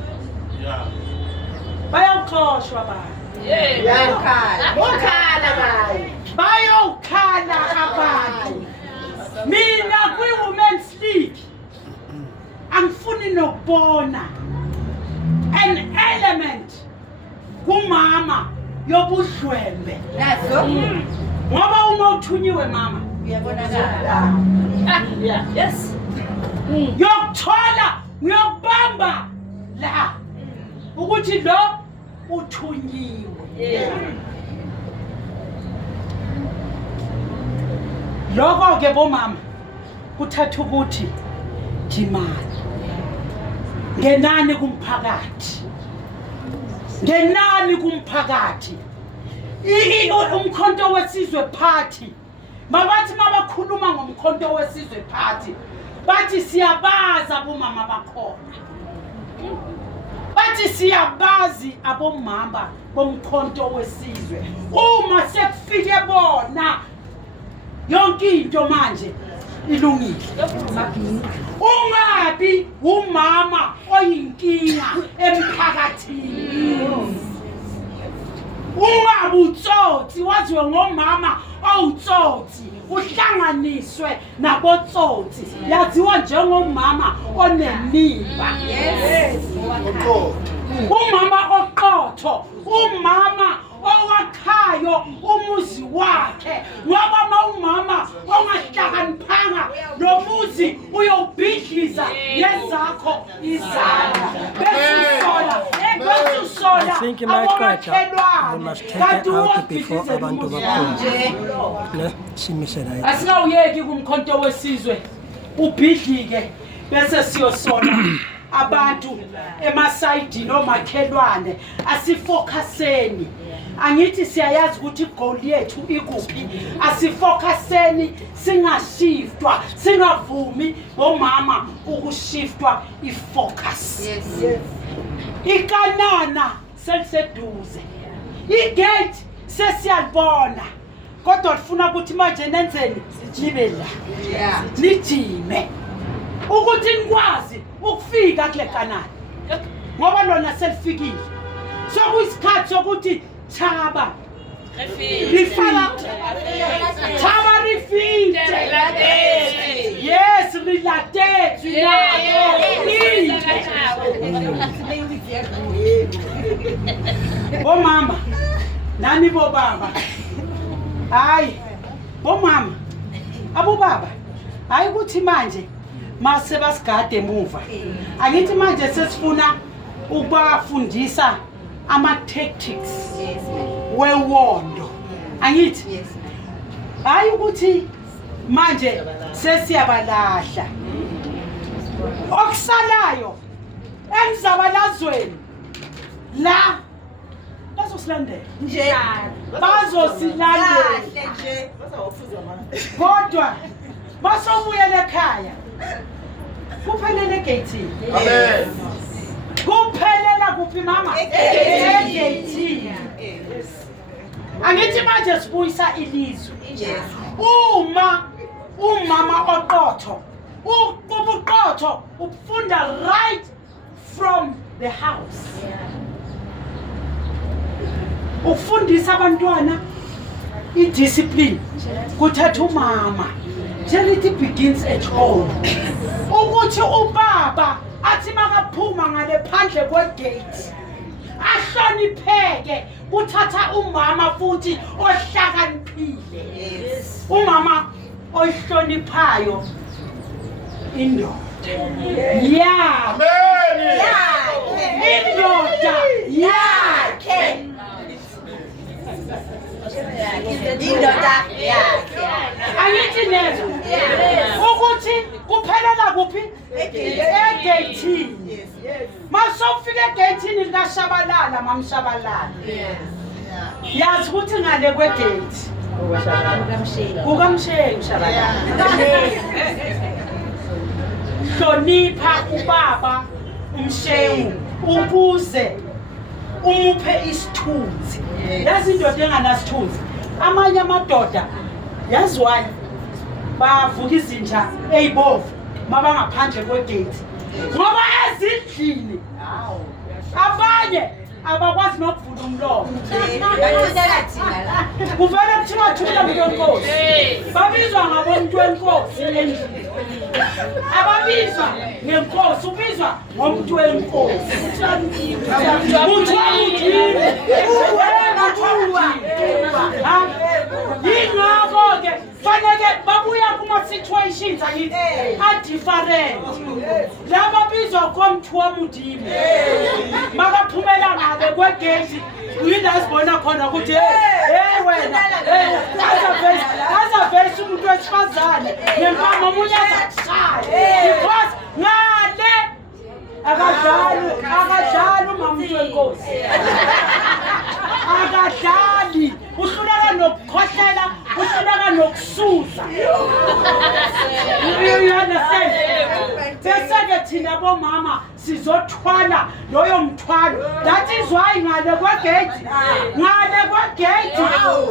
Bayawuxoshwa abantu. Bayawukhala abantu. Mina kwi-women's ninokubona an element kumama yobudlwembe Nazo. ngoba uma uthunyiwe mama Uyabonakala. Yes. yokuthola uyokubamba la ukuthi lo uthunyiwe lokho ke bomama kuthatha ukuthi jimani ngenani kumphakathi umkhonto wesizwe party mabathi mabakhuluma ngomkhonto wesizwe party bathi siyabaza abomama bakhona bathi siyabazi abomama bomkhonto wesizwe uma sekufike bona yonke into manje ilungile ungabi umama oyinkinga emphakathini ungabi utsotsi waziwe ngomama owutsotsi uhlanganiswe nabotsotsi yaziwa njengomama onenimba umama oqotho umama owakhayo umuzi wakhe ngoba umama ongahlakaniphanga nomuzi uyobhidliza yezakho izandla besusola I think we must take it out before abantu bakhona. Simisela. Asingawuyeki kumkhonto wesizwe ubhidlike bese siyosola abantu emasayidi nomakhelwane asifocuseni angithi siyayazi ukuthi goal yethu ikuphi asifocuseni singashiftwa singavumi bomama ukushiftwa ifocus ikanana seliseduze igate sesiyalibona kodwa lifuna ukuthi manje nenzeni nibe la nijime ukuthi nikwazi ukufika kule kanani ngoba lona selifikile sokuyisikhathi sokuthi chaba chaba rifite yes rilatezwi bomama nani bobaba hayi bomama abobaba hayi ukuthi manje mase basigade emuva angithi manje sesifuna ukubafundisa ama tactics wewondo angithi hayi ukuthi manje sesiyabalahla okusalayo emzabalazweni la bazosilandela Nje. bazosilandela Nje. kodwa basobuyela ekhaya kuphelele egate Amen. kuphelela kuphi mama egate angithi manje sibuyisa ilizwe uma umama oqotho ubuqotho ufunda right from the house ufundisa abantwana idiscipline kuthatha umama charity begins at home ukuthi ubaba athi makaphuma ngale phandle kwegate ahlonipheke uthatha umama futhi ohlakaniphile umama ohloniphayo indoda yeah Amen. indoda yakhe Indoda yakhe. angithi neza ukuthi kuphelela kuphi egatini masofika egatini likashabalala mamshabalala yazi ukuthi ngale kwegate kukamshengi shabalala hlonipha ubaba umshengu ukuze umuphe isithunzi yazi indoda enganasithunzi amanye amadoda yaziwayo bavuka izinja ezibovu mabangaphandle kwegate ngoba ezindlini abanye abakwazi nokuvula umlomo kuvele kuthiwa thula umuntu wenkosi babizwa ngabomuntu wenkosi endlini ababizwa ngenkosi ubizwa ngomuntu wenkosi yingakho-ke faneke babuya kuma-situations akithi a-different laba bizwa komthiwa mudimi makaphumela ngabe kwegedi uyinda sibona khona ukuthi hey wena azavesi umuntu wesifazane nempama omunye azakushaya because ngale akadlali umamuntu wenkosi akadlali uhluleka nokukhohlela uhluleka nokusuza you understand bese-ke thina bomama sizothwala loyo mthwalo that is why ngale kwegedi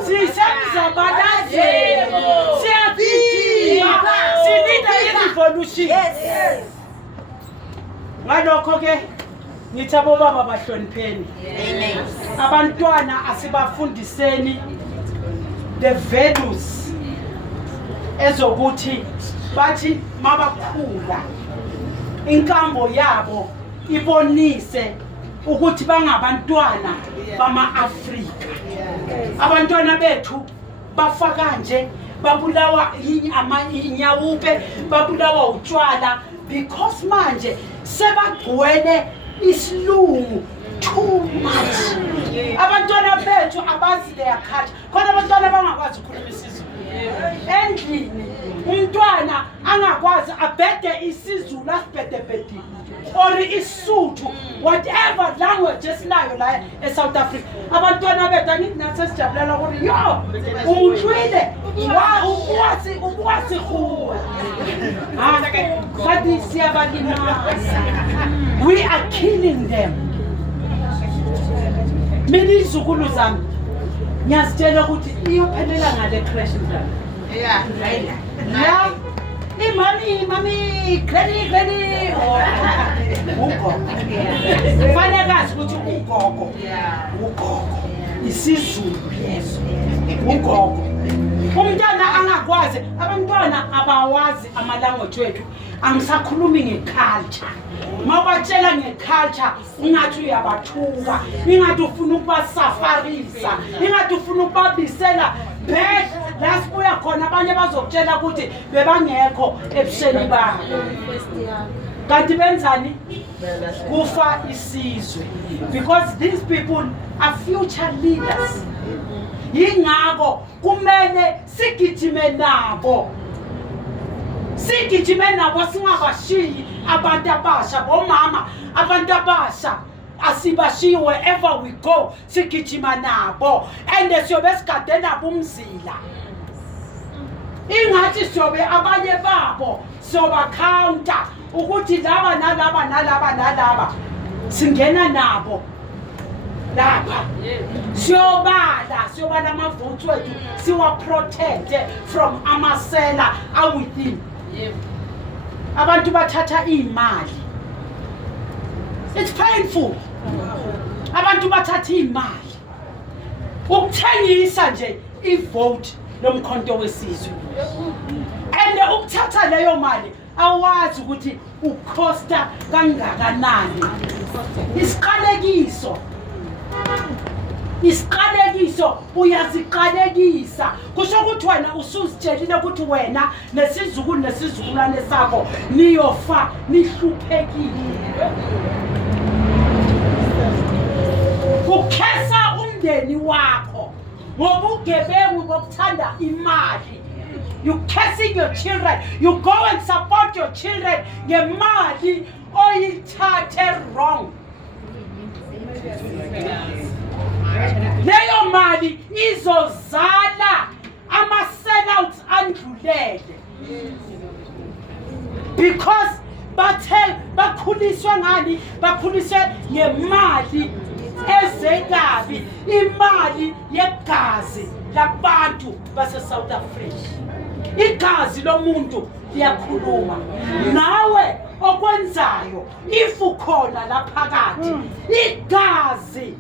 sisemzabalazeni siyagijima sinida i-revolution ngalokho-ke ngithi abobaba bahlonipheni abantwana asibafundiseni the values ezokuthi bathi mabakhula inkambo yabo ibonise ukuthi bangabantwana bama-Afrika abantwana bethu bafaka nje babulawa inyawupe babulawa utshwala because manje sebagcwele isilungu too much abantwana bethu abazi their culture khona abantwana bangakwazi ukukhuluma isizulu endlini umntwana angakwazi abhede isizulu asibhedebhedile or isuthu whatever language esinayo la eSouth Africa abantwana bethu angithi nathi sijabulela ukuthi yo umhlwile ubuwasi khuwa but siyabalimaza we are killing them mina izukulu zami ngiyazitshela ukuthi iyophelela ngale crash mntwana imami granny ugogo fanele kazi ukuthi ugogo isizulu leso ugogo umntwana angakwazi abantwana abawazi amalanguage wethu angisakhulumi ngeculture mabatshela ngeculture ingathi uyabathuka ingathi ufuna ukubasafarisa ingathi ufuna ukubabisela back la sibuya khona abanye bazokutshela ukuthi bebangekho ebusheni babo kanti benzani kufa isizwe because these people are future leaders yingakho kumele sigijime nabo singabashiyi abantu abasha bomama abantu abasha asibashiyi wherever we go sigijima nabo and siyobe sigade nabo umzila ingathi siyobe abanye babo siyobakhawunta ukuthi laba nalaba singena nabo lapha siyobala amavoti wethu siwa-protecte from amasela awithin abantu bathatha iy'mali it's painful abantu bathatha iy'mali ukuthengisa nje ivote lomkhonto wesizwe and ukuthatha leyo mali awazi ukuthi ukhosta kangakanani isiqalekiso uyaziqalekisa kusho ukuthi wena usuzitshelile ukuthi wena nesizukulwane sakho niyofa nihluphekile ukhesa umndeni wakho ngobugebengu bokuthanda imali. You cursing your children. You go and support your children. Ngemali oyithathe wrong. Leyo mali izozala ama-sellouts andlulele. Because bakhuliswe ngani? Bakhuliswe ngemali ezekabi, imali yegazi labantu base-South Africa. Igazi lomuntu liyakhuluma. Nawe okwenzayo if ukhona laphakathi igazi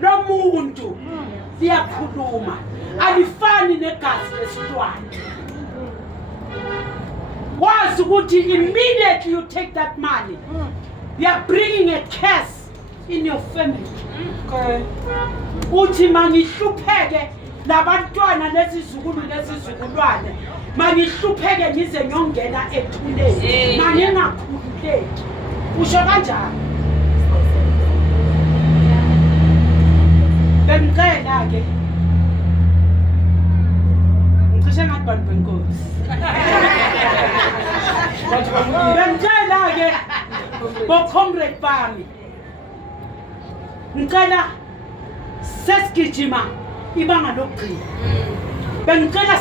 lo muntu liyakhuluma alifani negazi lesintwana. Wazi ukuthi immediately you take that money, you are bringing a curse in your family. Uthi mangihlupheke labantwana lesizukulu lesizukulwane, mangihlupheke ngize ngiyongena ethuleni, mangingakhululeki. Usho kanjani? Bengicela ke ngicishe ngathi bantu benkosi. Bengicela ke bo-comrade bami, ngicela sesigijima ibanga lokugcina. Bengicela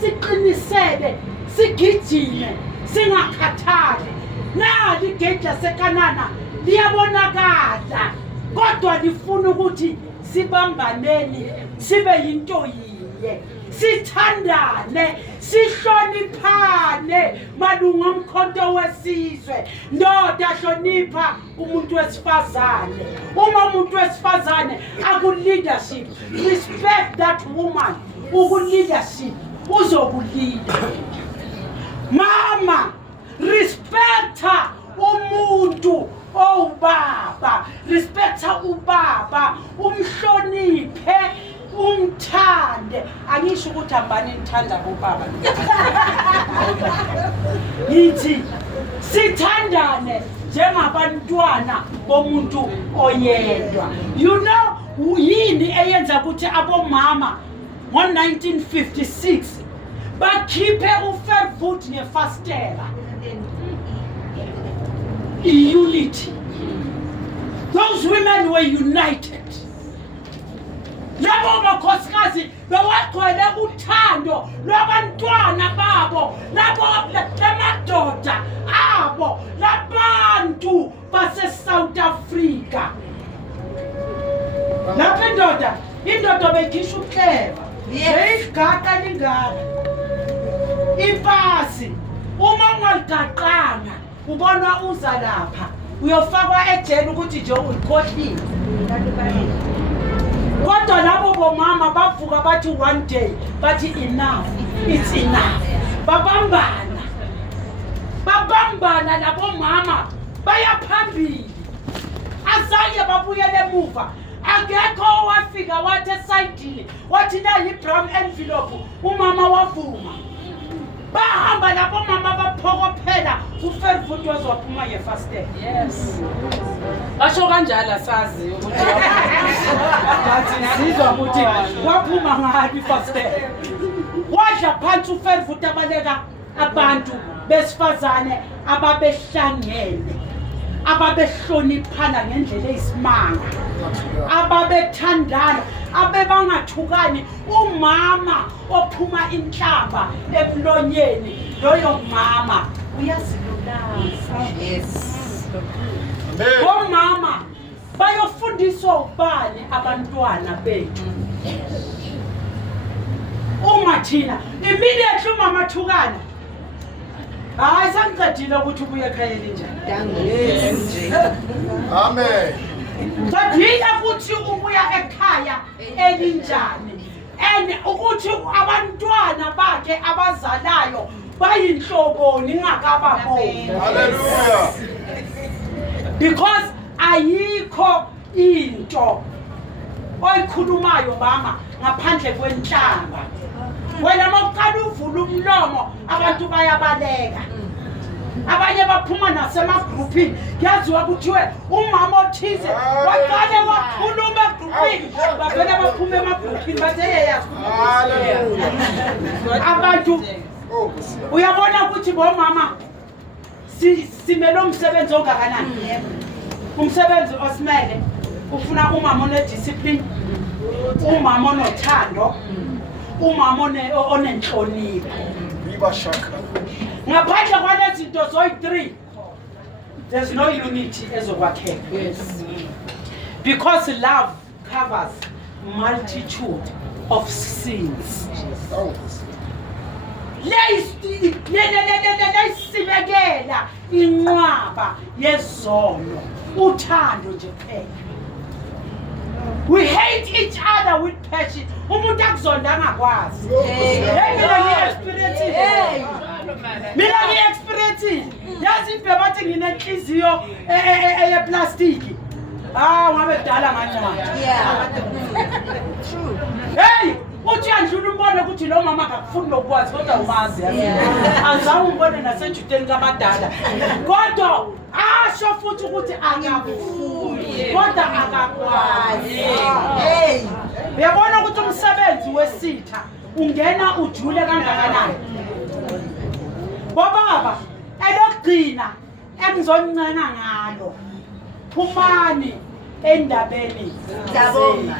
siqinisele, sigijime, singakhathali. Nali igate laseKanana liyabonakala, kodwa lifuna ukuthi sibambaneni, sibe yinto yinye, sithandane, sihloniphane malunga omkhonto wesizwe. Ndoda hlonipha umuntu wesifazane. Uma umuntu wesifazane aku-leadership, respect that woman. Uku-leadership uzokulida. Mama, respecta umuntu owubaba, respecta ubaba, umhloniphe, umthande. Angisho ukuthi ambani nithanda ubaba. Yithi sithandane njengabantwana bomuntu oyedwa. You know yini eyenza ukuthi abomama ngo-1956 bakhiphe uFervoet neFastera? Unity. Those women were united. Labo makhosikazi bewagcwele uthando lwabantwana babo, labo lamadoda abo, labantu base-South Africa. Lapho indoda bekhisha uClever, beyigada lingaka ipasi. Uma ungaligaqanga ubona uza lapha, uyofakwa ejele ukuthi nje ulikhohlile. Kodwa labo bomama bavuka bathi one day, bathi enough, it's enough. Babambana labo mama baya phambili, azange babuyele emuva. Akekho wafika wathi esayidini wathi nayi brown envelope, umama wavuma. Bahamba labo mama baphokophela uFervoet wazophuma ngeFastera. Yes. Basho kanjalo sazi ukuthi bathi sizwa ukuthi waphuma ngapi iFastera. Wadla phansi uFervoet abaleka abantu besifazane ababehlangene, ababehloniphana ngendlela eyisimanga, ababethandana, abebangathukani. Umama ophuma inhlamba emlonyeni, loyo mama uyazilulaza. Yes. Omama bayofundiswa ubani abantwana bethu. Uma thina immediately umama thukana, hayi sangicedile ukuthi ubuye ekhayeni njani. Amen. Sadila ukuthi ubuya ekhaya elinjani, and ukuthi abantwana bakhe abazalayo bayinhloboni ngakababoni. Hallelujah. Because ayikho into oyikhulumayo mama ngaphandle kwenhlamba. Wena mawuqala uvula umlomo abantu bayabaleka. Abanye baphuma nasemagruphini, yaziwa kuthiwe umama othize waqale wakhuluma egruphini, bavele baphuma emagruphini bathe yayakhuluma. Abantu uyabona ukuthi bomama simele umsebenzi ongakanani. Umsebenzi osimele ufuna umama onediscipline, umama onothando, umama onenhlonipho. Ngaphandle kwalezi zinto zoyi-3 there's no unity ezokwakheka. Yes. Because love covers multitude of sins. leyisibekela inqwaba yezono uthando nje phela. We hate each other with passion. Umuntu akuzonda angakwazi. Mina ngi-experience. Yazi ibhe bathi nginenhliziyo eyeplastiki. Ngabe kudala ngancane. Hey, uthi andlula umbone ukuthi lo mama akafuni lokwazi kodwa umazi yazi. Azange umbone nasejudeni kamadala. Kodwa asho futhi ukuthi akafuni kodwa akakwazi. Hey, uyabona ukuthi umsebenzi wesitha ungena ujule kangakanani. Bobaba elogcina engizoncena ngalo. Phumani endabeni zaboma.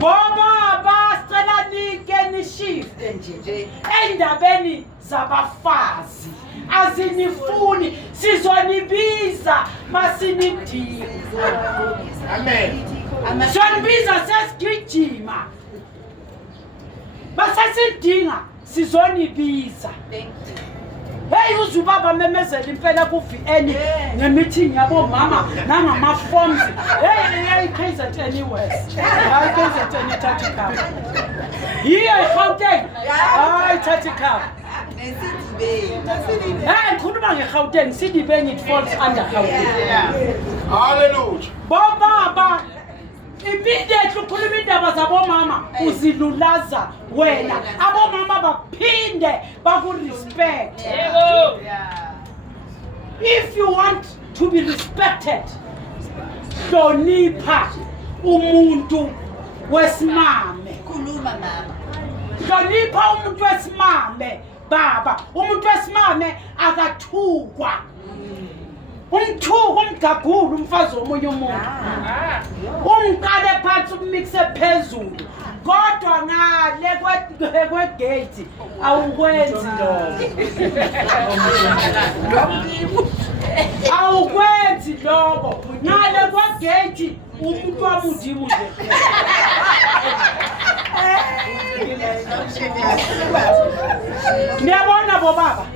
Bobaba sicela nike nishifte nje endabeni zabafazi. Azinifuni sizonibiza masinidinga. Amen. Sonibiza sesigijima. Basasidinga sizonibiza. Hey uzubaba memezela impela ku VN ngemeeting yabo mama nangama forms. Hey KZN West. Hayi KZN Tatikap. Here Gauteng. Hayi Tatikap. Hey ngikhuluma ngeGauteng, Sidibe it falls under Gauteng. Hallelujah. Bobaba immediately ukhuluma indaba zabo mama uzilulaza wena abo mama baphinde bakurespect. If you want to be respected, hlonipha umuntu wesimame. Khuluma mama. Hlonipha umuntu wesimame baba. Umuntu wesimame akathukwa. Umthuko umgagulu umfazi womunye umuntu. Umqale phansi ummixe phezulu. Kodwa ngale kwegate awukwenzi lokho. Awukwenzi lokho. Ngale kwegate umuntu wamudimu nje. Niyabona bobaba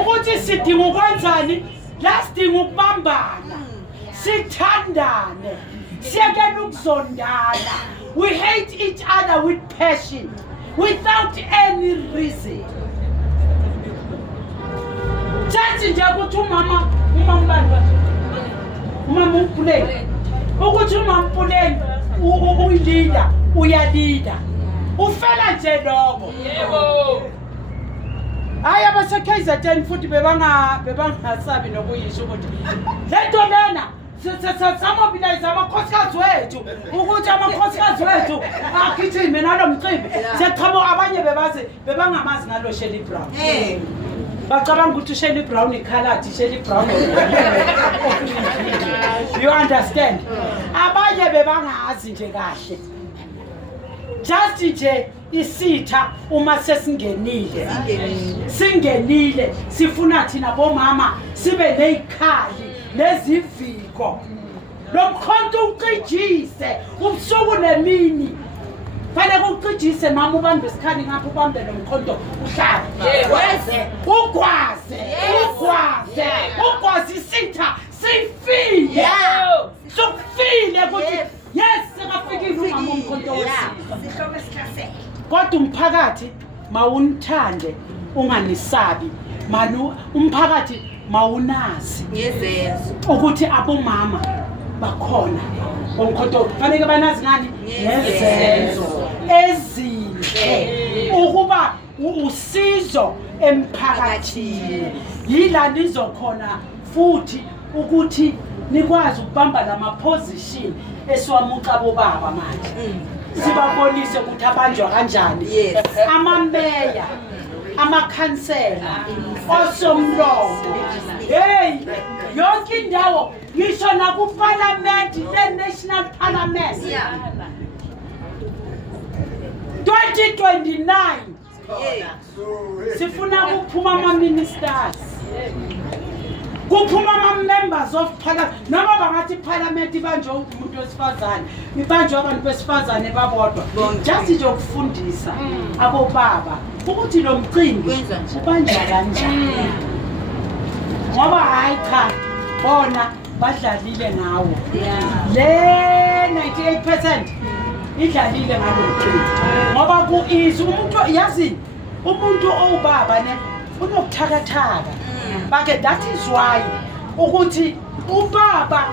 ukuthi sidinga ukwenzani? Lasting ukubambana, sithandane, siyekela ukuzondana. We hate each other with passion, without any reason. Thathi nje ukuthi umama umpuleni, ukuthi umama umpuleni uyilida, uyalida. Ufela nje lokho. Yebo. Hayi abase-KZN futhi bebangasabi nokuyisho ukuthi lento lena samobilize amakhosikazi wethu ukuthi amakhosikazi wethu agijime nalo mcimbi. Siyachama abanye bebangamazi ngalo Shelly Brown. Bacabanga ukuthi Shelly Brown ikhalati, Shelly Brown. You understand? Abanye bebangazi nje kahle. Just nje isitha uma singenile sifuna thina bomama sibe nezikhali neziviko lomkhonto ucijise ubusuku nemini fanele ucijise mama ubambe isikhali ngapha ubambe lomkhonto uhlala ugwaze isitha sifile sokufile ukuthi yes sekafikile umama umkhonto wesitha. Kodwa umphakathi mawunithande unganisabi umphakathi mawunazi ukuthi abomama bakhona umkhonto fanele banazi ngani nezenzo ezinhle ukuba usizo emphakathini. Yila nizokhona futhi ukuthi nikwazi ukubamba lama position esiwamuca bobaba manje. Sibabonise ukuthi abanjwa kanjani. Amameya, amakhansela, osomlomo. Hey, yonke indawo ngisho nakuparliament, le-national parliament. 2029 sifuna kuphuma ama-ministers. kuphuma ama-members of parliament noma bangathi iparliament ibanjwe umuntu wesifazane ibanjwe abantu besifazane babodwa just nje ukufundisa abobaba ukuthi lo mcimbi ubanja kanjani ngoba hayi cha bona badlalile ngawo le 98% idlalile ngalo mcimbi ngoba ku-easy umuntu yazini umuntu owubaba ne unokuthakathaka but that is why ukuthi ubaba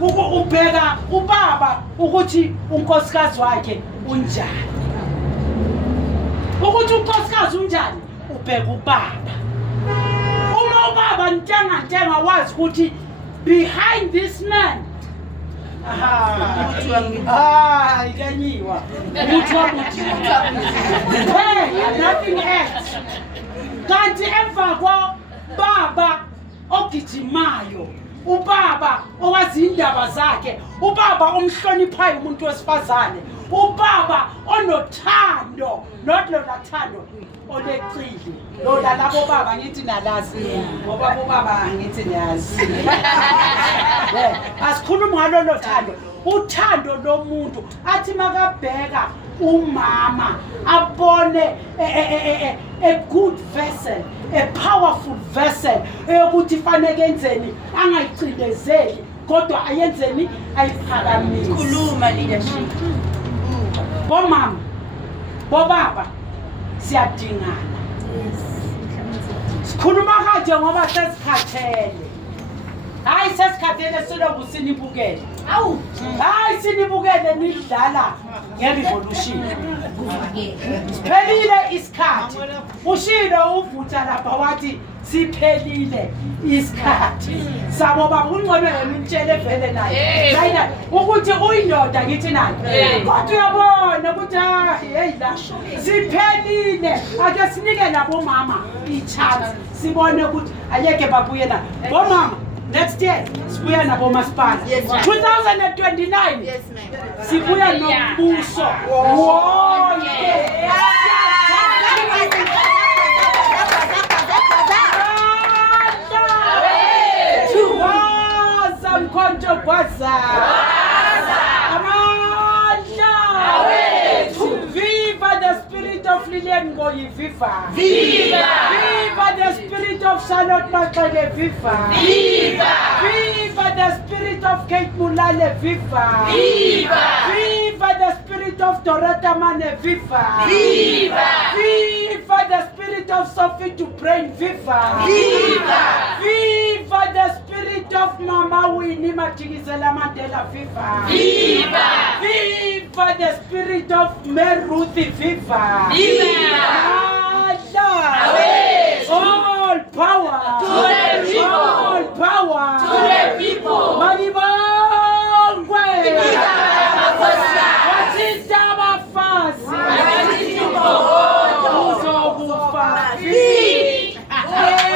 ubheka ubaba ukuthi unkosikazi wakhe unjani ukuthi unkosikazi unjani ubheka ubaba uma ubaba ntenga wazi ukuthi behind this man ikanyiwa nothing else kanti emva kwababa ogijimayo ubaba owazi indaba zakhe ubaba omhloniphayo umuntu wesifazane ubaba onothando not lona thando oleqile lona labo baba ngithi nalazi ngoba ubaba ngithi niyazi asikhuluma ngalolo thando uthando lomuntu athi makabheka umama abone a good vessel a powerful vessel ukuthi fanele enzeni angayicindezeli kodwa ayenzeni ayiphakamise khuluma leadership bomama bobaba siyadingana sikhuluma kanje ngoba sesikhathele hayi sesikhathele silobu sinibukele hayi sinibukele nidlala ngerevolution siphelile isikhathi ushilo uvutha lapha wathi siphelile isikhathi sabo baba ungcono yemintshele vele naye mayina ukuthi uyindoda ngithi naye kodwa uyabona ukuthi hey la siphelile ake sinike nabo mama ichance sibone ukuthi ayeke babuye na bomama next year sibuya nabo masipala 2029 yes ma'am sibuya nombuso wonke mkhonto gwaza amandla viva the spirit of Lillian Ngoyi viva viva the spirit of Charlotte Maxele viva viva the spirit of Kate Mulale viva viva the spirit of Dorota Mane viva viva the spirit of Sophie Dubrain viva viva the spirit of Mama Winnie Madikizela Mandela viva viva the spirit of Mary Ruth viva